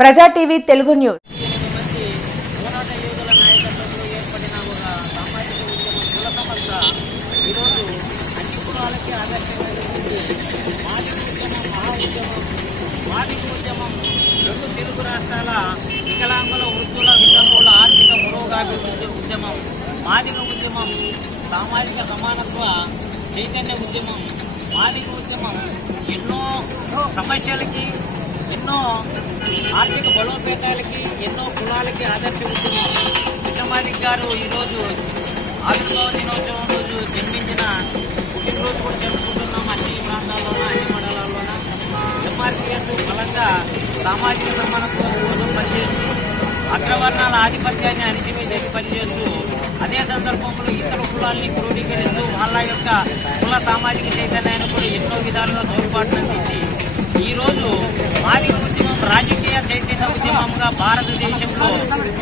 ప్రజా TV Telugu news. పోరాట యోధుల నాయకత్వంలో ఏర్పడిన ఒక సామాజిక ఉద్యమం కుల సమస్య ఈరోజు అన్ని కులాలకి ఆదర్శంగా నిలిచింది. మాదిగ ఉద్యమం మహా ఉద్యమం. మాదిగ ఉద్యమం రెండు తెలుగు రాష్ట్రాల వికలాంగుల వృద్ధుల వితంతువుల ఆర్థిక పురోగతి ఉద్యమం. మాదిగ ఉద్యమం సామాజిక సమానత్వ చైతన్య ఉద్యమం. మాదిగ ఉద్యమం ఎన్నో సమస్యలకి, ఎన్నో ఆర్థిక బలోపేతాలకి, ఎన్నో కులాలకి ఆదర్శ ఉద్యమం. కృష్ణమాదిక్ గారు ఈరోజు ఆవిర్భావ దినోత్సవం రోజు జన్మించిన పుట్టినరోజు కూడా జరుపుకుంటున్నాం. అన్ని ప్రాంతాల్లోనూ, అన్ని మండలాల్లోనూ ఎంఆర్పీఎస్ బలంగా సామాజిక సమానత్వం కోసం పనిచేస్తూ, అగ్రవర్ణాల ఆధిపత్యాన్ని అణిచివేసేకి పనిచేస్తూ, అదే సందర్భంలో ఇతర కులాల్ని క్రోడీకరిస్తూ వాళ్ళ యొక్క కుల సామాజిక చైతన్యాన్ని కూడా ఎన్నో విధాలుగా తోడ్పాటు అందించి ఈరోజు మాదిగ ఉద్యమం రాజకీయ చైతన్య ఉద్యమంగా భారతదేశంలో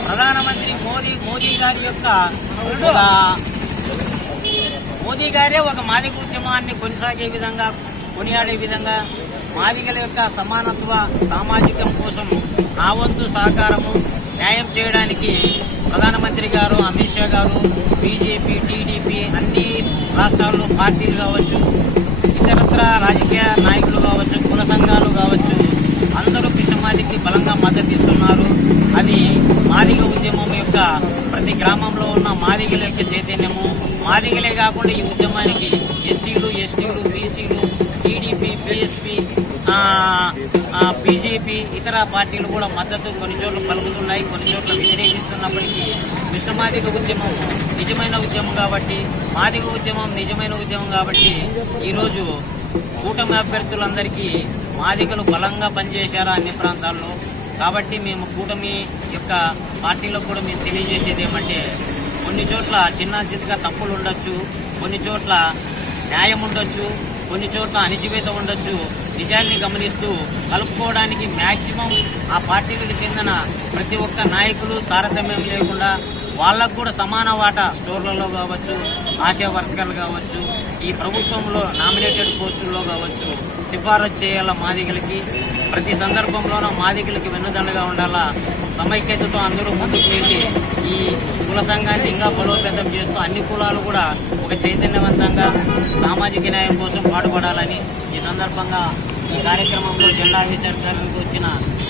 ప్రధానమంత్రి మోదీ గారే ఒక మాదిగ ఉద్యమాన్ని కొనసాగే విధంగా, కొనియాడే విధంగా మాదిగల యొక్క సమానత్వ సామాజికం కోసం నా వంతు సహకారము న్యాయం చేయడానికి ప్రధానమంత్రి గారు, అమిత్ షా గారు, బీజేపీ, టీడీపీ, అన్ని రాష్ట్రాల్లో పార్టీలు కావచ్చు, ఇతరత్ర రాజకీయ నాయకులు కావచ్చు, కుల సంఘాలు కావచ్చు, అందరూ కృష్ణమాదికి బలంగా మద్దతు ఇస్తున్నారు. అది మాదిగ ఉద్యమం యొక్క ప్రతి గ్రామంలో ఉన్న మాదిగల యొక్క చైతన్యము. మాదిగలే కాకుండా ఈ ఉద్యమానికి ఎస్సీలు, ఎస్టీలు, బీసీలు, టీడీపీ, బీఎస్పీ, బీజేపీ, ఇతర పార్టీలు కూడా మద్దతు కొన్ని చోట్ల పలుకుతున్నాయి, కొన్ని చోట్ల వ్యతిరేకిస్తున్నప్పటికీ కృష్ణమాదిగ ఉద్యమం నిజమైన ఉద్యమం కాబట్టి, మాదిగ ఉద్యమం నిజమైన ఉద్యమం కాబట్టి ఈరోజు కూటమి అభ్యర్థులందరికీ మాదిగలు బలంగా పనిచేశారు అన్ని ప్రాంతాల్లో. కాబట్టి మేము కూటమి యొక్క పార్టీలో కూడా మేము తెలియజేసేది ఏమంటే, కొన్ని చోట్ల చిన్న చిన్నగా తప్పులు ఉండొచ్చు, కొన్ని చోట్ల న్యాయం ఉండొచ్చు, కొన్ని చోట్ల అణిచివేత ఉండొచ్చు. నిజాన్ని గమనిస్తూ కలుపుకోవడానికి మ్యాక్సిమం ఆ పార్టీలకు చెందిన ప్రతి ఒక్క నాయకులు తారతమ్యం లేకుండా వాళ్ళకు కూడా సమాన వాటా స్టోర్లలో కావచ్చు, ఆశా వర్కర్లు కావచ్చు, ఈ ప్రభుత్వంలో నామినేటెడ్ పోస్టుల్లో కావచ్చు సిఫారసు చేయాల. మాదిగలకి ప్రతి సందర్భంలోనూ మాదిగలకి వెన్నుదండగా ఉండాలా. సమైక్యతతో అందరూ ముందుకు వెళ్ళి ఈ కుల సంఘాన్ని ఇంకా బలోపేతం చేస్తూ అన్ని కులాలు కూడా ఒక చైతన్యవంతంగా సామాజిక న్యాయం కోసం పాటుపడాలని ఈ సందర్భంగా ఈ కార్యక్రమంలో జెండా ఆవిష్కరణకు వచ్చిన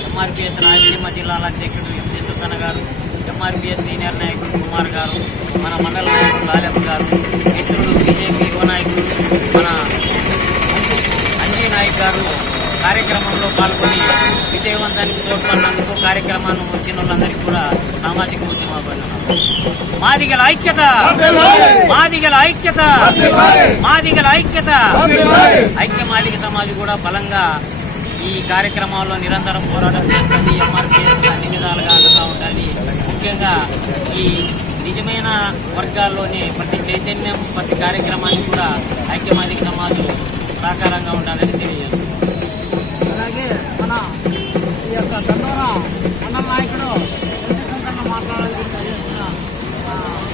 ఎంఆర్పీఎస్ రాయలసీమ జిల్లాల అధ్యక్షుడు ఎంజీ సుత్తన్న గారు, ఎంఆర్పీఎస్ సీనియర్ నాయకుడు కుమార్ గారు, మన మండల నాయకుడు లాలెప్ప గారు, మిత్రులు బీజేపీ యువ నాయకులు మన అంజీ నాయక్ గారు కార్యక్రమంలో పాల్గొని విజయవంతానికి తోడ్పడినందుకు కార్యక్రమాన్ని వచ్చిన వాళ్ళందరికీ కూడా సామాజిక ఉద్యమాభినందనలు. మాదిగల ఐక్యత, మాదిగల ఐక్యత, మాదిగల ఐక్యత. ఐక్య మాదిగ సమాజం కూడా బలంగా ఈ కార్యక్రమాల్లో నిరంతరం పోరాటం చేస్తుంది. ఎంఆర్పీఎస్ అన్ని విధాలుగా అండగా ఉండాలి. ముఖ్యంగా ఈ నిజమైన వర్గాల్లోనే ప్రతి చైతన్యం, ప్రతి కార్యక్రమానికి కూడా ఐక్యమాదిక సమాజం సహకారంగా ఉండాలని తెలియజేస్తుంది. అలాగే మన ఈ యొక్క దండోర మండల నాయకుడు మాట్లాడాల్సిందిగా చేసిన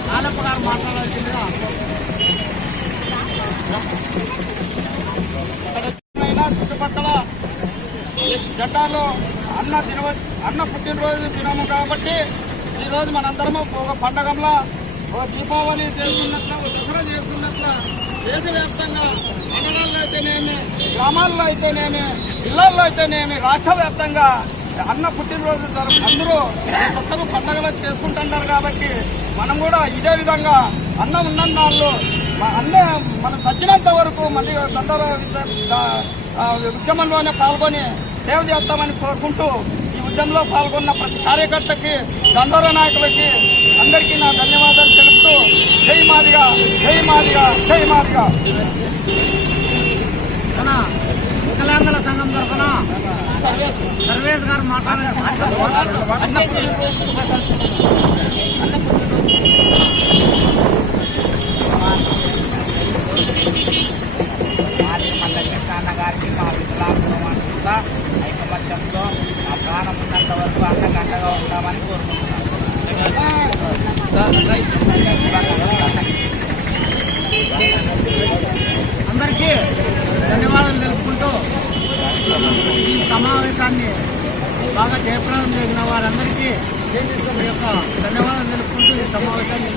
లాలెప్ప గారు మాట్లాడాల్సిందిగా చుట్టుపక్కల జెండాలో అన్న పుట్టినరోజు దినము కాబట్టి ఈరోజు మనందరము ఒక పండగంలా, ఒక దీపావళి చేసుకున్నట్లు, దసరా చేసుకున్నట్లు దేశవ్యాప్తంగా మండలాల్లో అయితేనేమి, గ్రామాల్లో అయితేనేమి, జిల్లాల్లో అయితేనేమి, రాష్ట్ర వ్యాప్తంగా అన్న పుట్టినరోజు అందరూ కొత్తగా పండుగలు చేసుకుంటున్నారు. కాబట్టి మనం కూడా ఇదే విధంగా అన్న ఉన్నన్నాళ్ళు అన్న మనం సచ్చినంత వరకు మళ్ళీ దండోర ఉద్యమంలోనే పాల్గొని సేవ చేస్తామని కోరుకుంటూ ఈ ఉద్యమంలో పాల్గొన్న ప్రతి కార్యకర్తకి, దండోర నాయకులకి అందరికీ నా ధన్యవాదాలు తెలుపుతూ జై మాదిగ, జై మాదిగ, జై మాదిగ. మన వికలాంగుల సంఘం తరఫున సర్వేష్ గారు మాట్లాడారు. కృష్ణ గారికి మా వికలాంగుల ఐకమత్యంతో నా ప్రాణం ఉన్నంత వరకు అండగా ఉంటామని కోరుకుంటున్నాను. అందరికీ ధన్యవాదాలు తెలుపుకుంటూ ఈ సమావేశాన్ని బాగా జయప్రదం చేసిన వారందరికీ ఈ యొక్క ధన్యవాదాలు తెలుపుకుంటూ ఈ సమావేశాన్ని